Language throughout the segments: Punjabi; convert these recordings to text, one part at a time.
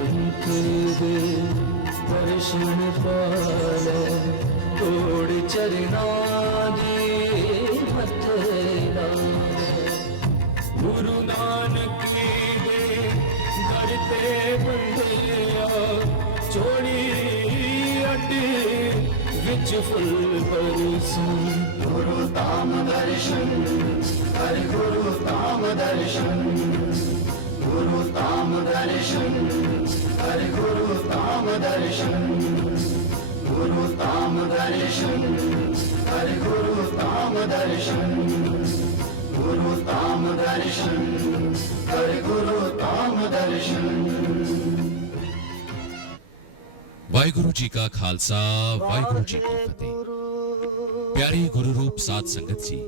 नहीं खेदे दर्शन पाले कोड़ चरना दी मथे लाले गुरु नानक दे घर ते बंदिया चोड़ी अड्डी विच फुल बरसन गुरु धाम दर्शन कर गुरु धाम दर्शन गुरु धाम दर्शन कर गुरु धाम दर्शन गुरु धाम दर्शन कर गुरु धाम दर्शन गुरु धाम दर्शन कर गुरु धाम दर्शन। वाहिगुरु जी का खालसा वाहिगुरु जी की फतेह। प्यारी गुरु रूप साध संगत जी,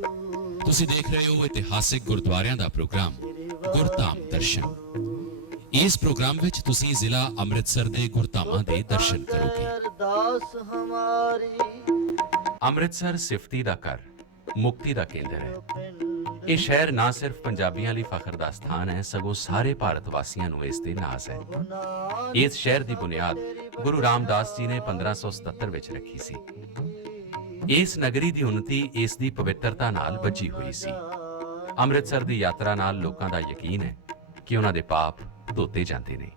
ਤੁਸੀਂ ਦੇਖ ਰਹੇ ਹੋ ਇਤਿਹਾਸਿਕ ਗੁਰਦੁਆਰਿਆਂ ਦਾ ਪ੍ਰੋਗਰਾਮ ਗੁਰਧਾਮ ਦਰਸ਼ਨ। ਇਸ ਪ੍ਰੋਗਰਾਮ ਵਿੱਚ ਤੁਸੀਂ ਜ਼ਿਲ੍ਹਾ ਅੰਮ੍ਰਿਤਸਰ ਦੇ ਗੁਰਧਾਮਾਂ ਦੇ ਦਰਸ਼ਨ ਕਰੋਗੇ। ਅੰਮ੍ਰਿਤਸਰ ਸਿਫਤੀ ਦਾ ਘਰ, ਮੁਕਤੀ ਦਾ ਕੇਂਦਰ ਹੈ। ਇਹ ਸ਼ਹਿਰ ਨਾ ਸਿਰਫ ਪੰਜਾਬੀਆਂ ਲਈ ਫਖਰ ਦਾ ਸਥਾਨ ਹੈ, ਸਗੋਂ ਸਾਰੇ ਭਾਰਤ ਵਾਸੀਆਂ ਨੂੰ ਇਸ ਤੇ ਨਾਜ਼ ਹੈ। ਇਸ ਸ਼ਹਿਰ ਦੀ ਬੁਨਿਆਦ ਗੁਰੂ ਰਾਮਦਾਸ ਜੀ ਨੇ 1577 ਵਿੱਚ ਰੱਖੀ ਸੀ। ਇਸ ਨਗਰੀ ਦੀ ਉન્નਤੀ ਇਸ ਦੀ ਪਵਿੱਤਰਤਾ ਨਾਲ ਬੱਝੀ ਹੋਈ ਸੀ। ਅੰਮ੍ਰਿਤਸਰ ਦੀ ਯਾਤਰਾ ਨਾਲ ਲੋਕਾਂ ਦਾ ਯਕੀਨ ਹੈ ਕਿ ਉਹਨਾਂ ਦੇ ਪਾਪ ਧੋਤੇ ਜਾਂਦੇ ਨੇ।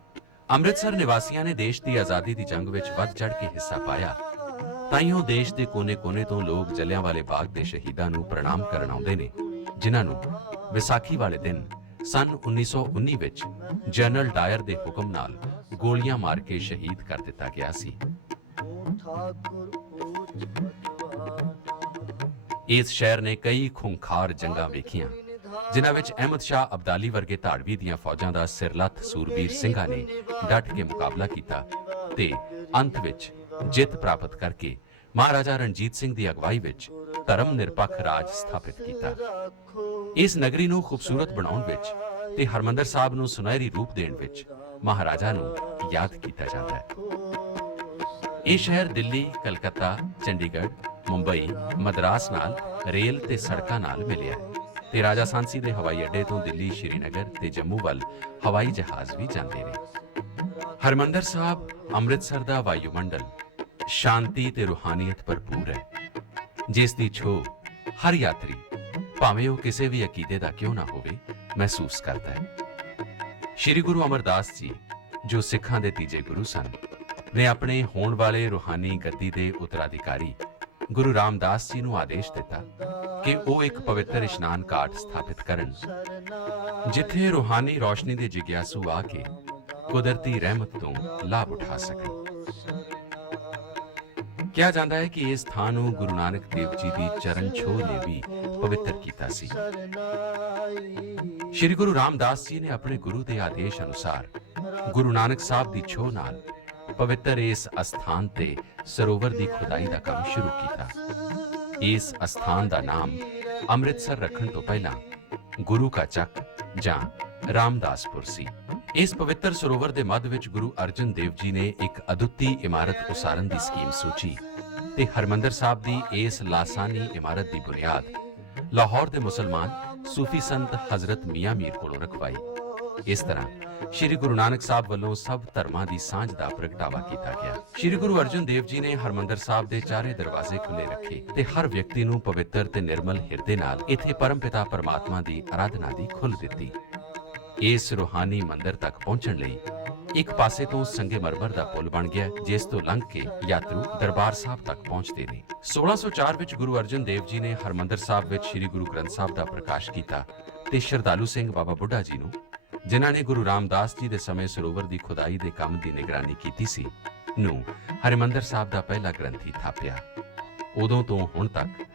ਅੰਮ੍ਰਿਤਸਰ ਨਿਵਾਸੀਆਂ ਨੇ ਦੇਸ਼ ਦੀ ਆਜ਼ਾਦੀ ਦੀ ਜੰਗ ਵਿੱਚ ਵੱਧ ਚੜ੍ਹ ਕੇ ਹਿੱਸਾ ਪਾਇਆ। ਤਾਈਓ ਦੇਸ਼ ਦੇ ਕੋਨੇ-ਕੋਨੇ ਤੋਂ ਲੋਕ ਜਲਿਆਂਵਾਲੇ ਬਾਗ ਦੇ ਸ਼ਹੀਦਾਂ ਨੂੰ ਪ੍ਰਣਾਮ ਕਰਨ ਆਉਂਦੇ ਨੇ, ਜਿਨ੍ਹਾਂ ਨੂੰ ਵਿਸਾਖੀ ਵਾਲੇ ਦਿਨ ਸਨ 1919 ਵਿੱਚ ਜਨਰਲ ਡਾਇਰ ਦੇ ਹੁਕਮ ਨਾਲ ਗੋਲੀਆਂ ਮਾਰ ਕੇ ਸ਼ਹੀਦ ਕਰ ਦਿੱਤਾ ਗਿਆ ਸੀ। ਇਸ ਸ਼ਹਿਰ ਨੇ ਕਈ ਖੂੰਖਾਰ ਜੰਗਾਂ ਵੇਖੀਆਂ, ਜਿਨ੍ਹਾਂ ਵਿੱਚ ਅਹਿਮਦ ਸ਼ਾਹ ਅਬਦਾਲੀ ਵਰਗੇ ਧਾੜਵੀ ਦੀਆਂ ਫੌਜਾਂ ਦਾ ਸਿਰਲੱਥ ਸੂਰਬੀਰ ਸਿੰਘਾਂ ਨੇ ਡਟ ਕੇ ਮੁਕਾਬਲਾ ਕੀਤਾ ਤੇ ਅੰਤ ਵਿੱਚ ਜਿੱਤ ਪ੍ਰਾਪਤ ਕਰਕੇ ਮਹਾਰਾਜਾ ਰਣਜੀਤ ਸਿੰਘ ਦੀ ਅਗਵਾਈ ਵਿੱਚ ਧਰਮ ਨਿਰਪੱਖ ਰਾਜ ਸਥਾਪਿਤ ਕੀਤਾ। ਇਸ ਨਗਰੀ ਨੂੰ ਖੂਬਸੂਰਤ ਬਣਾਉਣ ਵਿੱਚ ਤੇ ਹਰਮੰਦਰ ਸਾਹਿਬ ਨੂੰ ਸੁਨਹਿਰੀ ਰੂਪ ਦੇਣ ਵਿੱਚ ਮਹਾਰਾਜਾ ਨੂੰ ਯਾਦ ਕੀਤਾ ਜਾਂਦਾ ਹੈ। ਇਹ ਸ਼ਹਿਰ ਦਿੱਲੀ, ਕਲਕੱਤਾ, ਚੰਡੀਗੜ੍ਹ, ਮੁੰਬਈ, ਮਦਰਾਸ ਨਾਲ ਰੇਲ ਤੇ ਸੜਕਾਂ ਨਾਲ ਮਿਲਿਆ ਤੇ ਰਾਜਾ ਸਾਂਸੀ ਦੇ ਹਵਾਈ ਅੱਡੇ ਤੋਂ ਦਿੱਲੀ, ਸ਼੍ਰੀਨਗਰ ਤੇ ਜੰਮੂ ਵੱਲ ਹਵਾਈ ਜਹਾਜ਼ ਵੀ ਜਾਂਦੇ ਨੇ। ਹਰਮੰਦਰ ਸਾਹਿਬ ਅੰਮ੍ਰਿਤਸਰ ਦਾ ਵਾਯੂਮੰਡਲ ਸ਼ਾਂਤੀ ਤੇ ਰੂਹਾਨੀਅਤ ਭਰਪੂਰ ਹੈ, ਜਿਸ ਦੀ ਛੋਹ ਹਰ ਯਾਤਰੀ, ਭਾਵੇਂ ਉਹ ਕਿਸੇ ਵੀ ਅਕੀਦੇ ਦਾ ਕਿਉਂ ਨਾ ਹੋਵੇ, ਮਹਿਸੂਸ ਕਰਦਾ ਹੈ। ਸ਼੍ਰੀ ਗੁਰੂ ਅਮਰਦਾਸ ਜੀ, ਜੋ ਸਿੱਖਾਂ ਦੇ ਤੀਜੇ ਗੁਰੂ ਸਨ, ਨੇ ਆਪਣੇ ਹੋਣ ਵਾਲੇ ਰੂਹਾਨੀ ਗੱਦੀ ਦੇ ਉੱਤਰਾਧਿਕਾਰੀ ਗੁਰੂ ਰਾਮਦਾਸ ਜੀ ਨੂੰ ਆਦੇਸ਼ ਦਿੱਤਾ ਕਿ ਉਹ ਇੱਕ ਪਵਿੱਤਰ ਇਸ਼ਨਾਨ ਘਾਟ ਸਥਾਪਿਤ ਕਰਨ, ਜਿੱਥੇ ਰੂਹਾਨੀ ਰੌਸ਼ਨੀ ਦੇ ਜਿਗਿਆਸੂ ਆ ਕੇ ਕੁਦਰਤੀ ਰਹਿਮਤ ਤੋਂ ਲਾਭ ਉਠਾ ਸਕਣ। ਕਿਹਾ ਜਾਂਦਾ ਹੈ ਕਿ ਇਸ ਥਾਂ ਨੂੰ ਗੁਰੂ ਨਾਨਕ ਦੇਵ ਜੀ ਦੀ ਚਰਨ ਛੋਹ ਨੇ ਵੀ ਪਵਿੱਤਰ ਕੀਤਾ ਸੀ। ਸ਼੍ਰੀ ਗੁਰੂ ਰਾਮਦਾਸ ਜੀ ਨੇ ਆਪਣੇ ਗੁਰੂ ਦੇ ਆਦੇਸ਼ ਅਨੁਸਾਰ ਗੁਰੂ ਨਾਨਕ ਸਾਹਿਬ ਦੀ ਛੋਹ ਨਾਲ ਪਵਿੱਤਰ ਇਸ ਅਸਥਾਨ ਤੇ ਸਰੋਵਰ ਦੀ ਖੁਦਾਈ ਦਾ ਕੰਮ ਸ਼ੁਰੂ ਕੀਤਾ। ਇਸ ਅਸਥਾਨ ਦਾ ਨਾਮ ਅੰਮ੍ਰਿਤਸਰ ਰੱਖਣ ਤੋਂ ਪਹਿਲਾਂ ਗੁਰੂ ਕਾ ਚੱਕ ਜਾਂ ਰਾਮਦਾਸਪੁਰ ਸੀ। ਇਸ ਪਵਿੱਤਰ ਸਰੋਵਰ ਦੇ ਮੱਧ ਵਿੱਚ ਗੁਰੂ ਅਰਜਨ ਦੇਵ ਜੀ ਨੇ ਇੱਕ ਅਦੁੱਤੀ ਇਮਾਰਤ ਉਸਾਰਨ ਦੀ ਸਕੀਮ ਸੋਚੀ ਤੇ ਹਰਮੰਦਰ ਸਾਹਿਬ ਦੀ ਇਸ ਲਾਸਾਨੀ ਇਮਾਰਤ ਦੀ ਬੁਨਿਆਦ ਲਾਹੌਰ ਦੇ ਮੁਸਲਮਾਨ ਸੂਫੀ ਸੰਤ ਹਜ਼ਰਤ ਮੀਆਂ ਮੀਰ ਕੋਲੋਂ ਰਖਵਾਈ। ਇਸ ਤਰ੍ਹਾਂ ਸ਼੍ਰੀ ਗੁਰੂ ਨਾਨਕ ਸਾਹਿਬ ਵੱਲੋਂ ਸਭ ਧਰਮਾਂ ਦੀ ਸਾਂਝ ਦਾ ਪ੍ਰਗਟਾਵਾ ਕੀਤਾ ਗਿਆ। ਸ਼੍ਰੀ ਗੁਰੂ ਅਰਜਨ ਦੇਵ ਜੀ ਨੇ ਹਰਮੰਦਰ ਸਾਹਿਬ ਦੇ ਚਾਰੇ ਦਰਵਾਜ਼ੇ ਖੁੱਲੇ ਰੱਖੇ ਤੇ ਹਰ ਵਿਅਕਤੀ ਨੂੰ ਪਵਿੱਤਰ ਤੇ ਨਿਰਮਲ ਹਿਰਦੇ ਨਾਲ ਇੱਥੇ ਪਰਮਪਿਤਾ ਪਰਮਾਤਮਾ ਦੀ ਆਰਾਧਨਾ ਦੀ ਖੁੱਲ੍ਹ ਦਿੱਤੀ। ਇਸ ਰੂਹਾਨੀ ਮੰਦਿਰ ਤੱਕ ਪਹੁੰਚਣ ਲਈ ਇੱਕ ਪਾਸੇ ਤੋਂ ਸੰਗੇਮਰਮਰ ਦਾ ਪੁਲ ਬਣ ਗਿਆ, ਜਿਸ ਤੋਂ ਲੰਘ ਕੇ ਯਾਤਰੂ ਦਰਬਾਰ ਸਾਹਿਬ ਤੱਕ ਪਹੁੰਚਦੇ ਨੇ। 1604 ਵਿੱਚ ਗੁਰੂ ਅਰਜਨ ਦੇਵ ਜੀ ਨੇ ਹਰਮੰਦਰ ਸਾਹਿਬ ਵਿੱਚ ਸ਼੍ਰੀ ਗੁਰੂ ਗ੍ਰੰਥ ਸਾਹਿਬ ਦਾ ਪ੍ਰਕਾਸ਼ ਕੀਤਾ ਤੇ ਸ਼ਰਧਾਲੂ ਸਿੰਘ ਬਾਬਾ ਬੁੱਢਾ ਜੀ ਨੂੰ, ਜਿਨ੍ਹਾਂ ਨੇ ਗੁਰੂ ਰਾਮਦਾਸ ਜੀ ਦੇ ਸਮੇਂ ਸਰੋਵਰ ਦੀ ਖੁਦਾਈ ਦੇ ਕੰਮ ਦੀ ਨਿਗਰਾਨੀ ਕੀਤੀ ਸੀ, ਨੂੰ ਹਰਿਮੰਦਰ ਸਾਹਿਬ ਦਾ ਪਹਿਲਾ ਗ੍ਰੰਥੀ ਥਾਪਿਆ। ਉਦੋਂ ਤੋਂ ਹੁਣ ਤੱਕ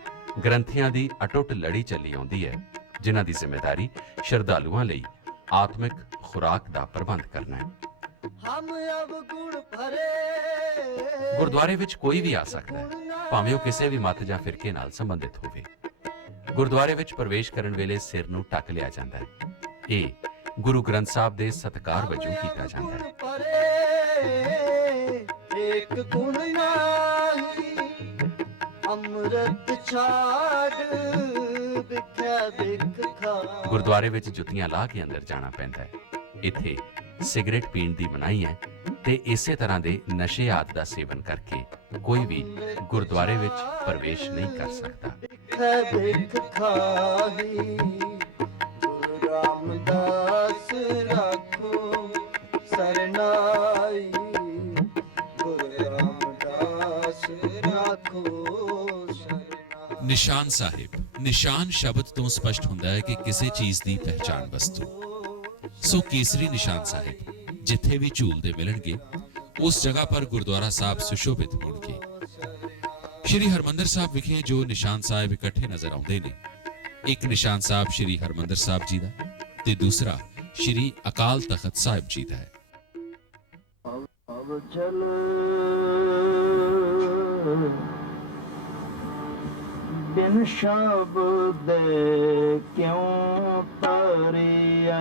ਗ੍ਰੰਥੀਆਂ ਦੀ ਅਟੁੱਟ ਲੜੀ ਚੱਲੀ ਆਉਂਦੀ ਹੈ, ਜਿਨ੍ਹਾਂ ਦੀ ਜ਼ਿੰਮੇਵਾਰੀ ਸ਼ਰਧਾਲੂਆਂ ਲਈ ਆਤਮਿਕ ਖੁਰਾਕ ਦਾ ਪ੍ਰਬੰਧ ਕਰਨਾ ਹੈ। ਗੁਰਦੁਆਰੇ ਵਿੱਚ ਕੋਈ ਵੀ ਆ ਸਕਦਾ ਹੈ, ਭਾਵੇਂ ਉਹ ਕਿਸੇ ਵੀ ਮੱਤ ਜਾਂ ਫਿਰਕੇ ਨਾਲ ਸੰਬੰਧਿਤ ਹੋਵੇ। ਗੁਰਦੁਆਰੇ ਵਿੱਚ ਪ੍ਰਵੇਸ਼ ਕਰਨ ਵੇਲੇ ਸਿਰ ਨੂੰ ਢੱਕ ਲਿਆ ਜਾਂਦਾ ਹੈ। ਇਹ ਗੁਰੂ ਗ੍ਰੰਥ ਸਾਹਿਬ ਦੇ ਸਤਿਕਾਰ ਵਜੋਂ ਕੀਤਾ ਜਾਂਦਾ ਹੈ। ਗੁਰਦੁਆਰੇ ਵਿੱਚ ਜੁੱਤੀਆਂ ਲਾ ਕੇ ਅੰਦਰ ਜਾਣਾ ਪੈਂਦਾ ਹੈ। ਇੱਥੇ ਸਿਗਰਟ ਪੀਣ ਦੀ ਮਨਾਹੀ ਹੈ ਤੇ ਇਸੇ ਤਰ੍ਹਾਂ ਦੇ ਨਸ਼ੇ ਆਦਿ ਦਾ ਸੇਵਨ ਕਰਕੇ ਕੋਈ ਵੀ ਗੁਰਦੁਆਰੇ ਵਿੱਚ ਪ੍ਰਵੇਸ਼ ਨਹੀਂ ਕਰ ਸਕਦਾ। ਹੈ ਬਿਖ ਖਾਹੀ ਗੁਰੂ ਰਾਮਦਾਸ ਰਾਖੋ ਸਰਨਾਈ, ਗੁਰੂ ਰਾਮਦਾਸ ਰਾਖੋ ਸਰਨਾਈ। ਨਿਸ਼ਾਨ ਸਾਹਿਬ, ਨਿਸ਼ਾਨ ਸ਼ਬਦ ਤੋਂ ਸਪਸ਼ਟ ਹੁੰਦਾ ਹੈ ਕਿ ਕਿਸੇ ਚੀਜ਼ ਦੀ ਪਹਿਚਾਣ ਵਸਤੂ। ਸੋ ਕੇਸਰੀ ਨਿਸ਼ਾਨ ਸਾਹਿਬ ਜਿੱਥੇ ਵੀ ਝੂਲਦੇ ਮਿਲਣਗੇ ਉਸ ਜਗ੍ਹਾ ਪਰ ਗੁਰਦੁਆਰਾ ਸਾਹਿਬ ਸੁਸ਼ੋਭਿਤ ਹੋਣਗੇ। ਸ਼੍ਰੀ ਹਰਮੰਦਰ ਸਾਹਿਬ ਵਿਖੇ ਜੋ ਨਿਸ਼ਾਨ ਸਾਹਿਬ ਇਕੱਠੇ ਨਜ਼ਰ ਆਉਂਦੇ ਨੇ, ਇੱਕ ਨਿਸ਼ਾਨ ਸਾਹਿਬ ਸ਼੍ਰੀ ਹਰਮੰਦਰ ਸਾਹਿਬ ਜੀ ਦਾ ਤੇ ਦੂਸਰਾ ਸ਼੍ਰੀ ਅਕਾਲ ਤਖਤ ਸਾਹਿਬ ਜੀ ਦਾ ਹੈ। ਚਲ ਬਿਨ ਸ਼ਬਦ ਕਿਉਂ ਤਰਿਐ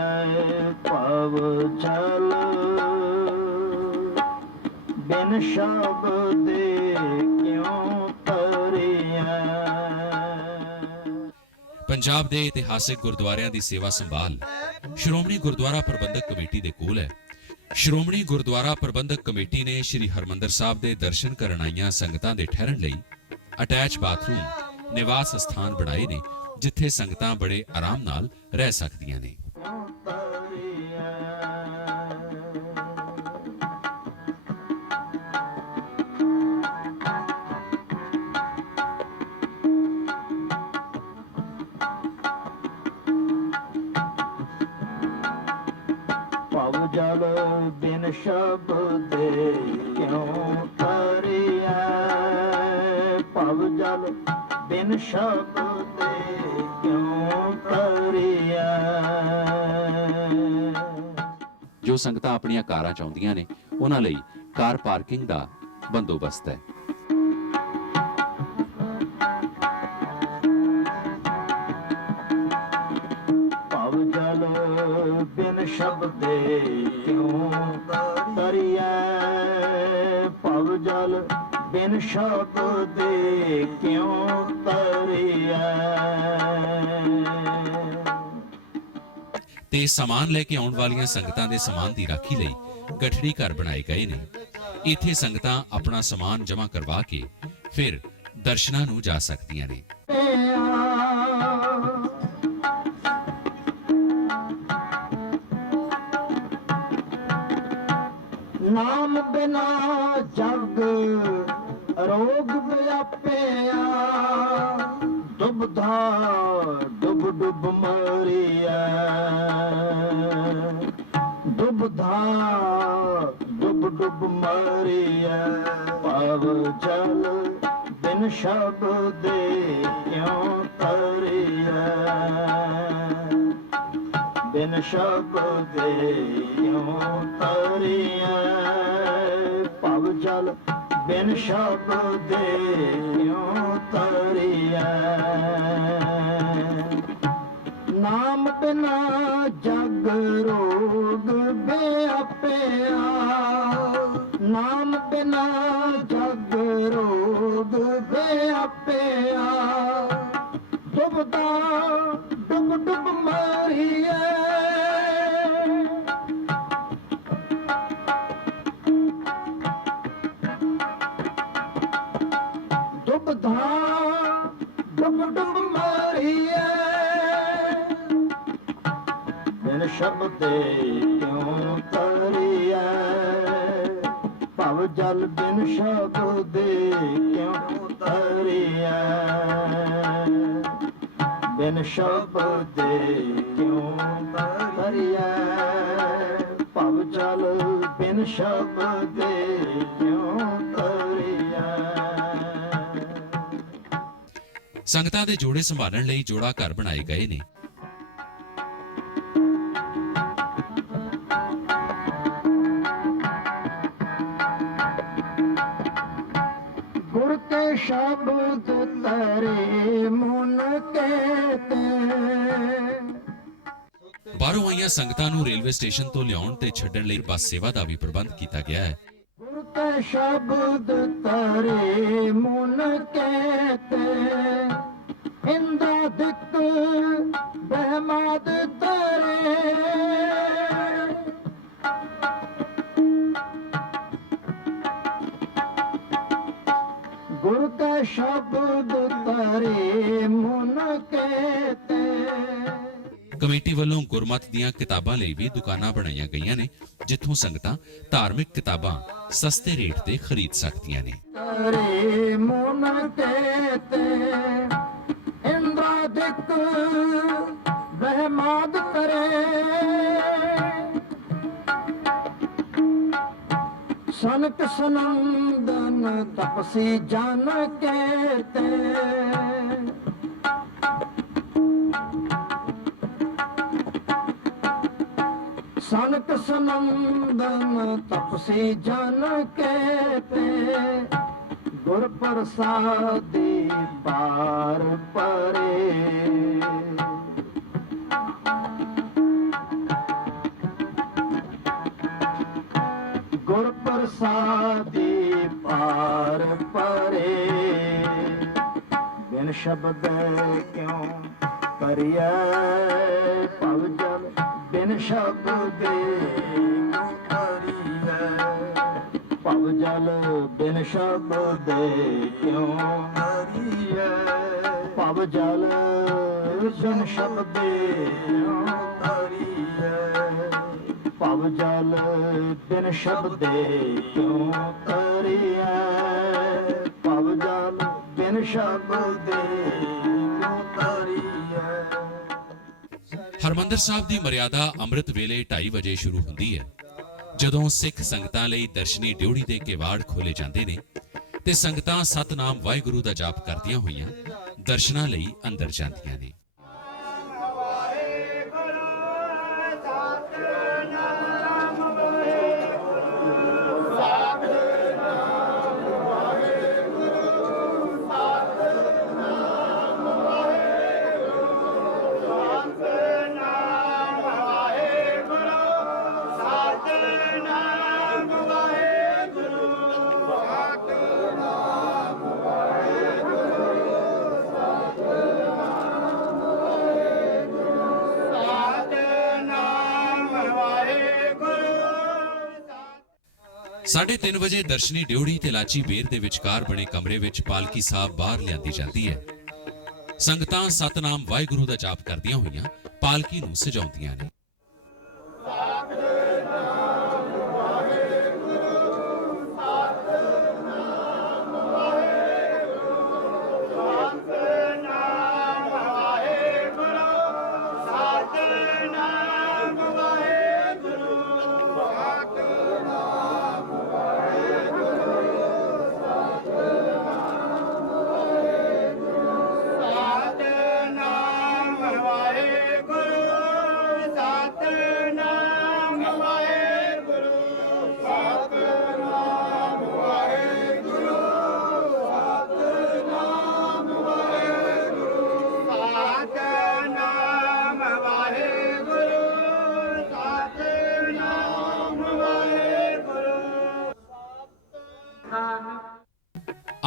ਭਵ ਜਲ, ਬਿਨ ਸ਼ਬਦ ਕਿਉਂ ਤਰਿਐ। ਪੰਜਾਬ ਦੇ ਇਤਿਹਾਸਿਕ ਗੁਰਦੁਆਰਿਆਂ ਦੀ ਸੇਵਾ ਸੰਭਾਲ ਸ਼੍ਰੋਮਣੀ ਗੁਰਦੁਆਰਾ ਪ੍ਰਬੰਧਕ ਕਮੇਟੀ ਦੇ ਕੋਲ ਹੈ। ਸ਼੍ਰੋਮਣੀ ਗੁਰਦੁਆਰਾ ਪ੍ਰਬੰਧਕ ਕਮੇਟੀ ਨੇ ਸ਼੍ਰੀ ਹਰਮੰਦਰ ਸਾਹਿਬ ਦੇ ਦਰਸ਼ਨ ਕਰਨ ਆਈਆਂ ਸੰਗਤਾਂ ਦੇ ਠਹਿਰਨ ਲਈ ਅਟੈਚ ਬਾਥਰੂਮ, ਨਿਵਾਸ ਸਥਾਨ ਬਣਾਏ ਨੇ ਜਿੱਥੇ ਸੰਗਤਾਂ ਬੜੇ ਆਰਾਮ ਨਾਲ ਰਹਿ ਸਕਦੀਆਂ ਨੇ। ਭਵ ਜਲ ਬਿਨ ਸ਼ਬਦ ਕਿਉਂ ਤਰਿਐ, ਭਵ ਜਲ ਬਿਨ ਸ਼ਬਦ ਕਿਉਂ ਤਰਿਐ। ਜੋ ਸੰਗਤਾਂ ਆਪਣੀਆਂ ਕਾਰਾਂ ਚਾਹੁੰਦੀਆਂ ਨੇ ਉਹਨਾਂ ਲਈ ਕਾਰ ਪਾਰਕਿੰਗ ਦਾ ਬੰਦੋਬਸਤ ਹੈ। ਭਵ ਜਲ ਬਿਨ ਸ਼ਬਦ ਕਿਉਂ ਤਰਿਐ, ਭਵ ਜਲ ਬਿਨ ਸ਼ਬਦ ਕਿਉਂ ਤਰਿਐ। ਤੇ ਸਮਾਨ ਲੈ ਕੇ ਆਉਣ ਵਾਲੀਆਂ ਸੰਗਤਾਂ ਦੇ ਸਮਾਨ ਦੀ ਰਾਖੀ ਲਈ ਗਠੜੀ ਘਰ ਬਣਾਏ ਗਏ ਨੇ। ਇੱਥੇ ਸੰਗਤਾਂ ਆਪਣਾ ਸਮਾਨ ਜਮ੍ਹਾਂ ਕਰਵਾ ਕੇ ਫਿਰ ਦਰਸ਼ਨਾਂ ਨੂੰ ਜਾ ਸਕਦੀਆਂ ਨੇ। ਨਾਮ ਬਿਨਾ ਜਗ ਰੋਗ ਵਿਆਪਿਆ, ਦੁਬਧਾ ਡੁੱਬ ਡੁੱਬ ਮਰਿਆ, ਦੁਬਧਾ ਡੁੱਬ ਡੁੱਬ ਮਰਿਆ। ਭਵ ਜਲ ਬਿਨ ਸ਼ਬਦ ਕਿਉਂ ਤਰਿਐ, ਬਿਨ ਸ਼ਬਦ ਕਿਉਂ ਤਰਿਐ। ਭਵ ਜਲ ਬਿਨ ਸ਼ਬਦ ਕਿਉਂ ਤਰਿਐ। ਨਾਮ ਬਿਨਾ ਜਗ ਰੋਗ ਵਿਆਪਿਆ, ਨਾਮ ਬਿਨਾ ਜਗ ਰੋਗ ਵਿਆਪਿਆ। ਡੁੱਬਦਾ ਡੁੱਬ ਡੁੱਬ ਮਰਿਐ, ਡੁੱਬਦਾ ਡੁੱਬ ਡੁੱਬ ਮਰਿਐ। ਬਿਨ ਸ਼ਬਦ ਕਿਉਂ ਤਰਿਐ, ਭਵ ਜਲ ਬਿਨ ਸ਼ਬਦ ਕਿਉਂ ਤਰਿਐ। ਬਿਨ ਸ਼ਬਦ ਕਿਉਂ ਤਰਿਐ, ਭਵ ਜਲ ਬਿਨ ਸ਼ਬਦ ਕਿਉਂ ਤਰਿਐ। ਸੰਗਤਾਂ ਦੇ ਜੋੜੇ ਸੰਭਾਲਣ ਲਈ ਜੋੜਾ ਘਰ ਬਣਾਏ ਗਏ ਨੇ। ਗੁਰ ਕੇ ਸ਼ਬਦ ਤਰੇ ਮਨ ਕੇਤੇ। ਬਾਹਰੋਂ ਆਈਆਂ ਸੰਗਤਾਂ ਨੂੰ ਰੇਲਵੇ ਸਟੇਸ਼ਨ ਤੋਂ ਲਿਆਉਣ ਤੇ ਛੱਡਣ ਲਈ ਬੱਸ ਸੇਵਾ ਦਾ ਵੀ ਪ੍ਰਬੰਧ ਕੀਤਾ ਗਿਆ ਹੈ। ਗੁਰ ਕੇ ਸ਼ਬਦ ਤਰੇ ਮਨ ਕੇਤੇ, ਇੰਦਾ ਦਿਕ ਬਹਿਮਾਦ ਤਰੇ। ਗੁਰ ਕੈ ਸ਼ਬਦ ਤਰੇ ਮਨ ਕੇਤੇ। ਕਮੇਟੀ ਵੱਲੋਂ ਗੁਰਮਤਿ ਦੀਆਂ ਕਿਤਾਬਾਂ ਲਈ ਵੀ ਦੁਕਾਨਾਂ ਬਣਾਈਆਂ ਗਈਆਂ ਨੇ, ਜਿੱਥੋਂ ਸੰਗਤਾਂ ਧਾਰਮਿਕ ਕਿਤਾਬਾਂ ਸਸਤੇ ਰੇਟ ਤੇ ਖਰੀਦ ਸਕਦੀਆਂ ਨੇ। ਤਰੇ ਮਨ ਕੇਤੇ ਇੰਦਰਾਦਿਕ ਬਹਿਮਾਦ ਕਰੇ। ਸਨਕ ਸਨੰਦਨ ਤਪਸੀ ਜਨ ਕੇਤੇ। ਸਨਕ ਸਨੰਦਨ ਤਪਸੀ ਜਨ ਕੇਤੇ। ਗੁਰ ਪ੍ਰਸਾਦੀ ਪਾਰ ਪਰੇ। ਗੁਰ ਪ੍ਰਸਾਦੀ ਪਾਰ ਪਰੇ। ਬਿਨ ਸ਼ਬਦ ਕਿਉ ਕਰਿਐ ਭਵ ਜਲ। ਬਿਨ ਸ਼ਬਦ ਕਿਉ ਕਰਿਐ ਭਵ ਜਲ। ਬਿਨ ਸ਼ਬਦ ਕਿਉ ਕਰਿਐ ਭਵ ਜਲ। ਬਿਨ ਸ਼ਬਦ ਕਿਉ ਕਰਿਐ ਭਵ ਜਲ। ਬਿਨ ਸ਼ਬਦ ਕਿਉ ਕਰਿਐ ਭਵ ਜਲ। ਬਿਨ ਸ਼ਬਦ ਕਿਉ ਕਰਿਐ। ਹਰਿਮੰਦਰ ਸਾਹਿਬ ਦੀ ਮਰਿਆਦਾ ਅੰਮ੍ਰਿਤ ਵੇਲੇ 2:30 ਵਜੇ ਸ਼ੁਰੂ ਹੁੰਦੀ ਹੈ, ਜਦੋਂ ਸਿੱਖ ਸੰਗਤਾਂ ਲਈ ਦਰਸ਼ਨੀ ਡਿਉੜੀ ਦੇ ਕਿਵਾੜ ਖੋਲੇ ਜਾਂਦੇ ਨੇ ਤੇ ਸੰਗਤਾਂ ਸਤਨਾਮ ਵਾਹਿਗੁਰੂ ਦਾ ਜਾਪ ਕਰਦੀਆਂ ਹੋਈਆਂ ਦਰਸ਼ਨਾਂ ਲਈ ਅੰਦਰ ਜਾਂਦੀਆਂ ਨੇ। ਸਾਢੇ 3 ਵਜੇ ਦਰਸ਼ਨੀ ਡਿਉੜੀ ਤੇ ਲਾਚੀ ਬੇਰ ਦੇ ਵਿਚਕਾਰ ਬਣੇ ਕਮਰੇ ਵਿੱਚ ਪਾਲਕੀ ਸਾਹਿਬ ਬਾਹਰ ਲਿਆਂਦੀ ਜਾਂਦੀ ਹੈ। ਸੰਗਤਾਂ ਸਤਨਾਮ ਵਾਹਿਗੁਰੂ ਦਾ ਜਾਪ ਕਰਦੀਆਂ ਹੋਈਆਂ ਪਾਲਕੀ ਨੂੰ ਸਜਾਉਂਦੀਆਂ ਨੇ।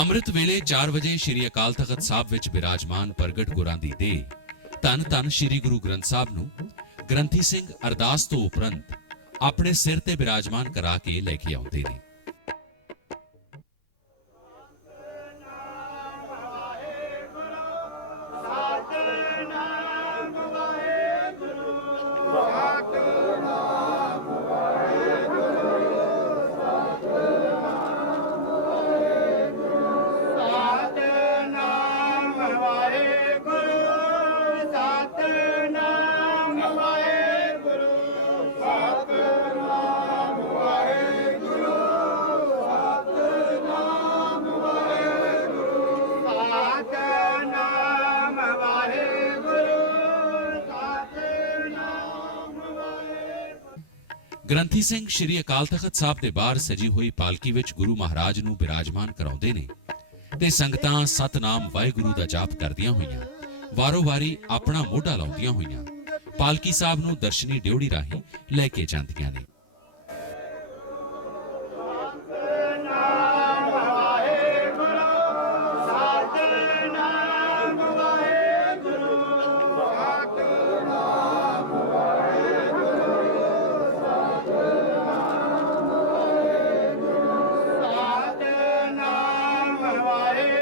ਅੰਮ੍ਰਿਤ ਵੇਲੇ 4 ਵਜੇ ਸ਼੍ਰੀ ਅਕਾਲ ਤਖਤ ਸਾਹਿਬ ਵਿੱਚ ਬਿਰਾਜਮਾਨ ਪ੍ਰਗਟ ਗੁਰਾਂ ਦੀ ਦੇਹ ਧੰਨ ਧੰਨ ਸ਼੍ਰੀ ਗੁਰੂ ਗ੍ਰੰਥ ਸਾਹਿਬ ਨੂੰ ਗ੍ਰੰਥੀ ਸਿੰਘ ਅਰਦਾਸ ਤੋਂ ਉਪਰੰਤ ਆਪਣੇ ਸਿਰ ਤੇ ਬਿਰਾਜਮਾਨ ਕਰਾ ਕੇ ਲੈ ਕੇ ਆਉਂਦੇ ਨੇ। ਗ੍ਰੰਥੀ ਸਿੰਘ ਸ਼੍ਰੀ ਅਕਾਲ ਤਖਤ ਸਾਹਿਬ ਦੇ ਬਾਹਰ ਸਜੀ ਹੋਈ ਪਾਲਕੀ ਵਿੱਚ ਗੁਰੂ ਮਹਾਰਾਜ ਨੂੰ ਬਿਰਾਜਮਾਨ ਕਰਾਉਂਦੇ ਨੇ ਤੇ ਸੰਗਤਾਂ ਸਤਨਾਮ ਵਾਹਿਗੁਰੂ ਦਾ ਜਾਪ ਕਰਦੀਆਂ ਹੋਈਆਂ ਵਾਰੋ-ਵਾਰੀ ਆਪਣਾ ਮੋਢਾ ਲਾਉਂਦੀਆਂ ਹੋਈਆਂ ਪਾਲਕੀ ਸਾਹਿਬ ਨੂੰ ਦਰਸ਼ਨੀ ਡਿਉੜੀ ਰਾਹੀਂ ਲੈ ਕੇ ਜਾਂਦੀਆਂ ਨੇ। Hare